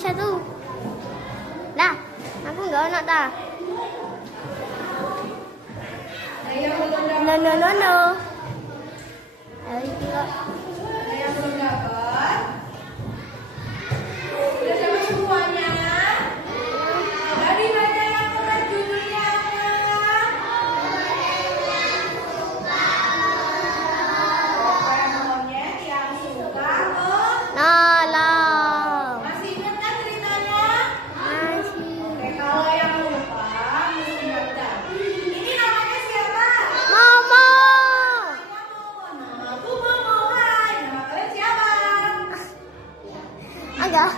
satu. Lah, aku nggak ono ta. No no no no. Ayo iki kok. Yang belum dapat. Sudah dapat semuanya. Dari mana yang pernah judulnya apa? Pokoknya monyet yang suka Nolong. Masih ingat kan ceritanya? Masih. Oke, kalau yang lupa mesti ingatkan. Ini namanya siapa? Momo. Namaku Momo. Hai, nama kalian siapa? Agak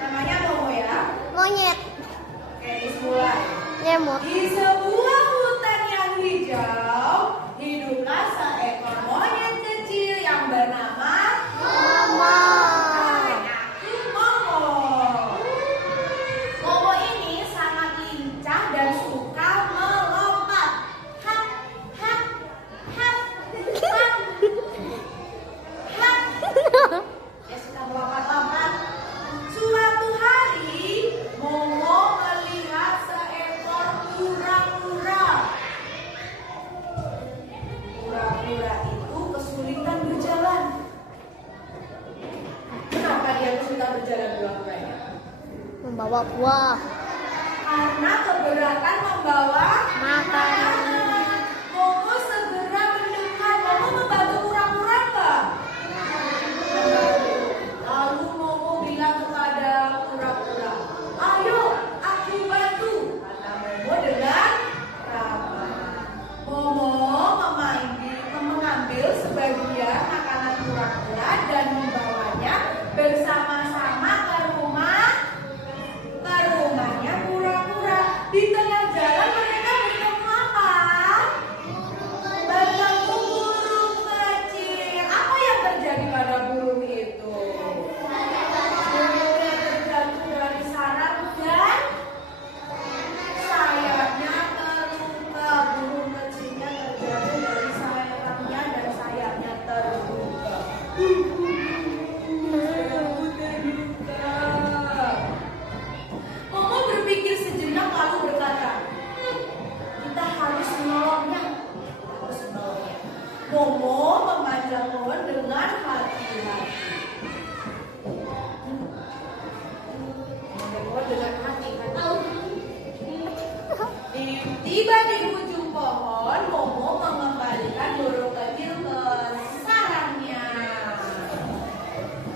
Namanya Momo ya. monyet Oke, mulai. nyemut. Di sebuah hutan yang hijau, hiduplah seekor monyet kecil yang bernama Momo. Hai, aku Momo. Momo ini sangat lincah dan suka melompat. Hap, hap, hap, hap, hap. Dia suka melompat-lompat. Suatu hari, Momo melihat seekor kura-kura. Kura-kura itu kesulitan berjalan. Kenapa dia kesulitan berjalan kura-kuranya? Membawa buah. Karena keberatan membawa Makanan. Momo segera mendekat. Momo membantu kura-kura enggak? Membantu. Lalu Momo bilang kepada kura-kura, "Ayo, aku bantu," kata Momo dengan ramah. Momo mengambil sebagian makanan kura-kura dan membawanya bersama-sama ke rumahnya kura-kura. Di tengah jalan mereka bertemu apa? Bertemu burung kecil. Apa yang terjadi pada burung itu? Burungnya terjatuh dari sarang dan sayapnya terluka. Burung kecilnya terjatuh dari sayapnya dan sayapnya terluka. Momo berpikir sejenak lalu berkata, kita harus menolongnya. Momo memanjat pohon dengan hati-hati. Memanjat pohon dengan hati-hati. Tiba di ujung pohon, Momo mengembalikan burung kecil ke sarangnya.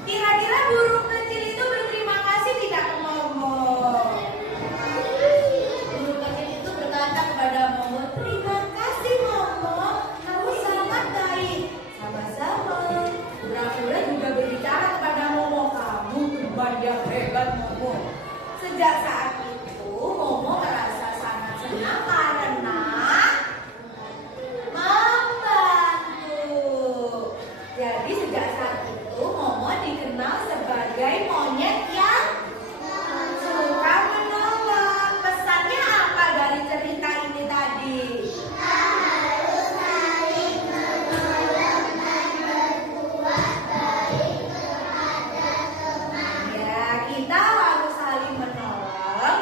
Kira-kira burung kecil itu berterima kasih tidak ke Momo? Burung kecil itu berkata kepada Momo, "Terima kasih Momo, kamu sangat baik." Sama-sama. Kura-kura juga berbicara kepada Momo, "Kamu teman yang hebat Momo." Sejak saat itu Momo merasa sangat senang karena membantu. Jadi sejak saat itu Momo dikenal sebagai monyet yang suka menolong. Pesannya apa dari cerita ini tadi? Ya, kita harus saling menolong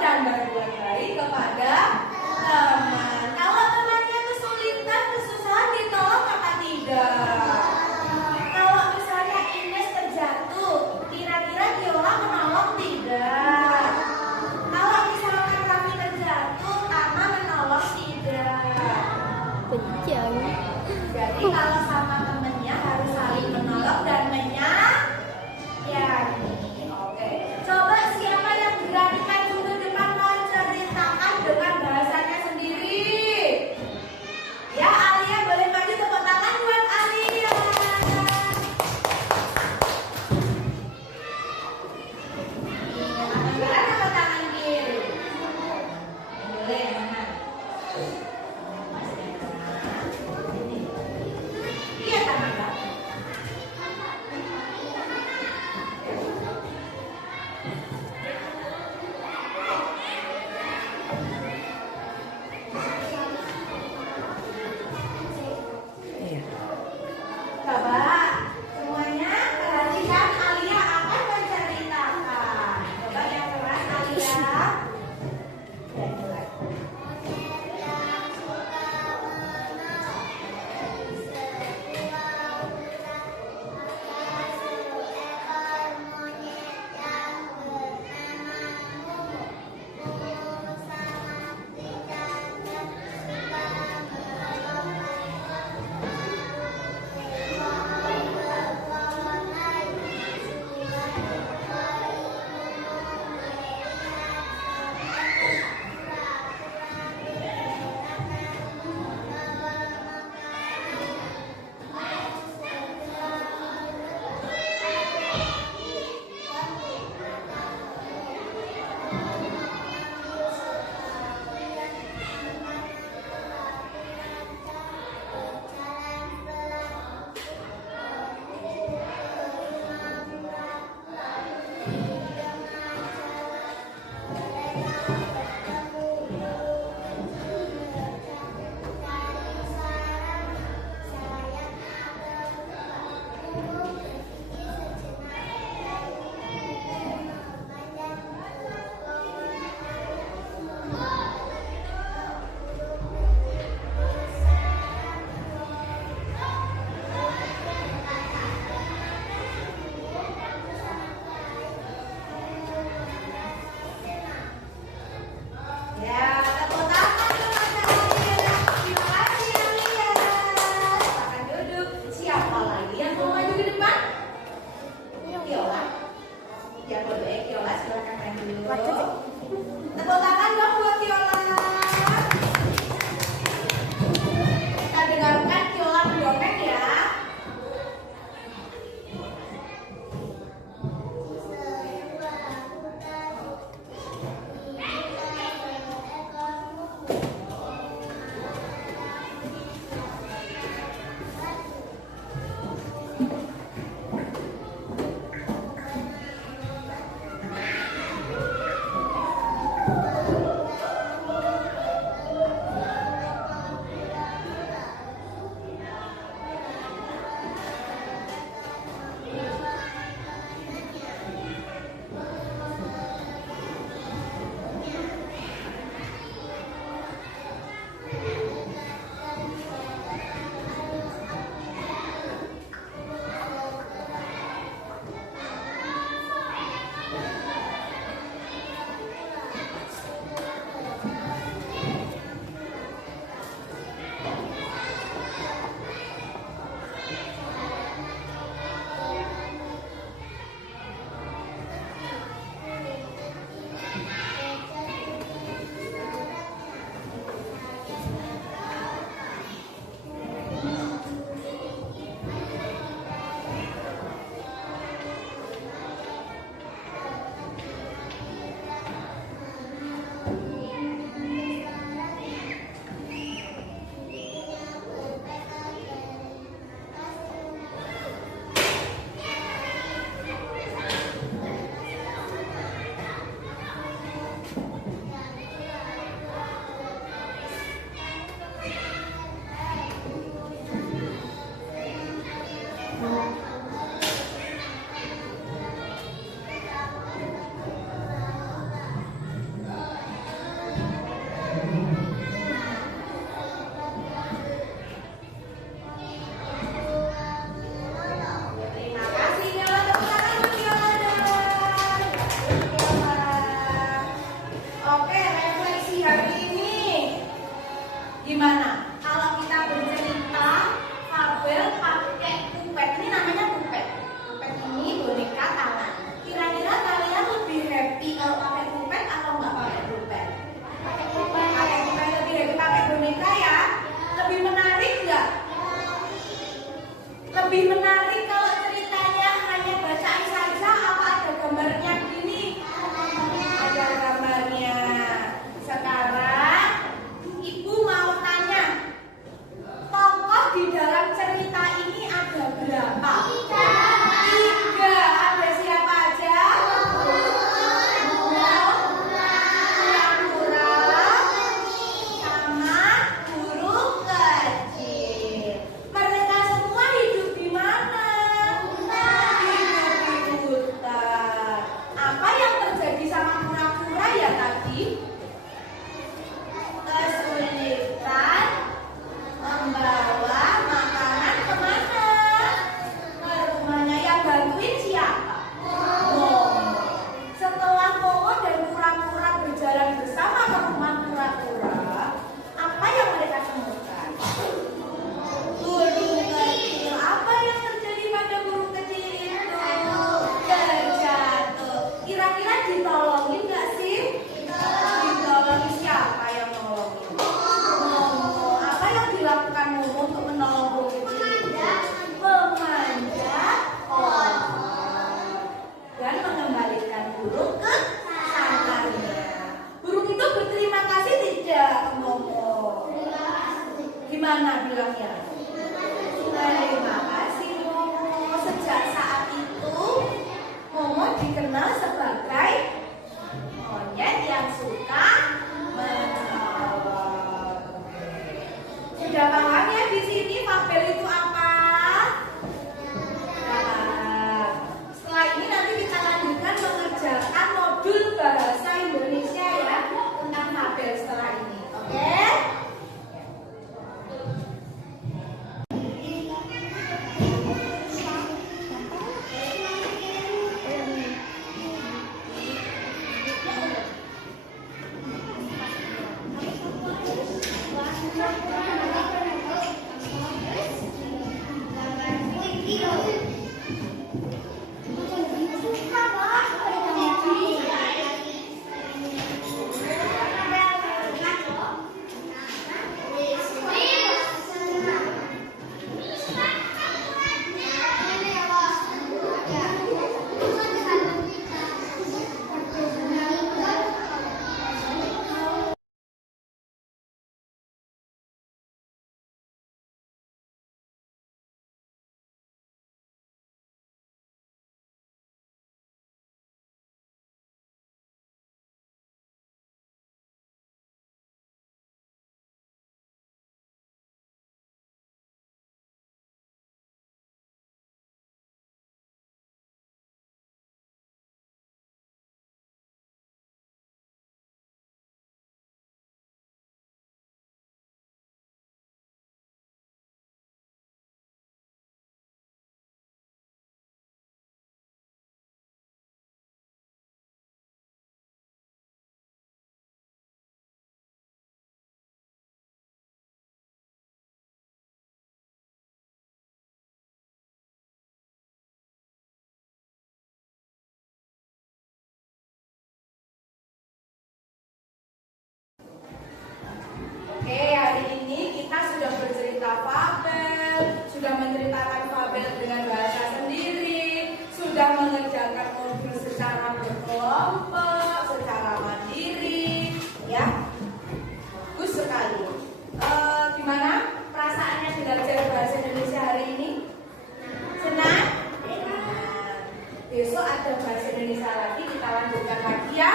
besok ada bahasa Indonesia lagi, kita lanjutkan lagi ya.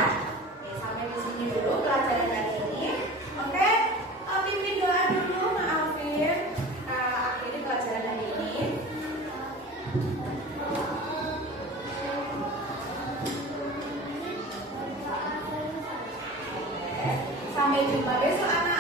Oke, sampai di sini dulu pelajaran kali ini. Oke, pimpin doa dulu, maafin akhiri pelajaran hari ini. Sampai jumpa besok anak.